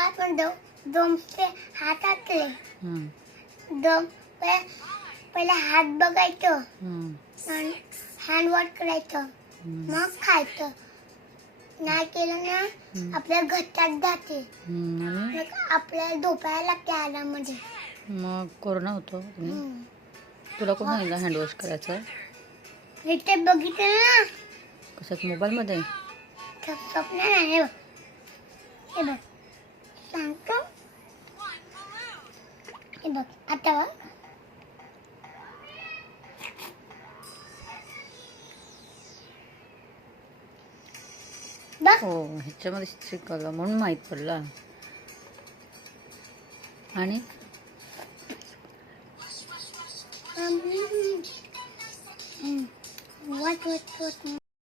काय पण दोमचे हातातले दोम पहिले हात बघायचं आणि हँड वॉश करायचं मग खायचं. नाही केलं ना आपल्या घट्टात जाते मग आपल्याला झोपायला लागते आरामध्ये. मग कोरोना होतो. तुला कोण सांगितलं हँड वॉश करायचं? इथे बघितलं ना. कशात? मोबाईलमध्ये? स्वप्न नाही. हे बघ सांगतो. हे बघ आता बघ. हो, ह्याच्यामध्ये शिकवलं म्हणून माहीत पडलं. आणि what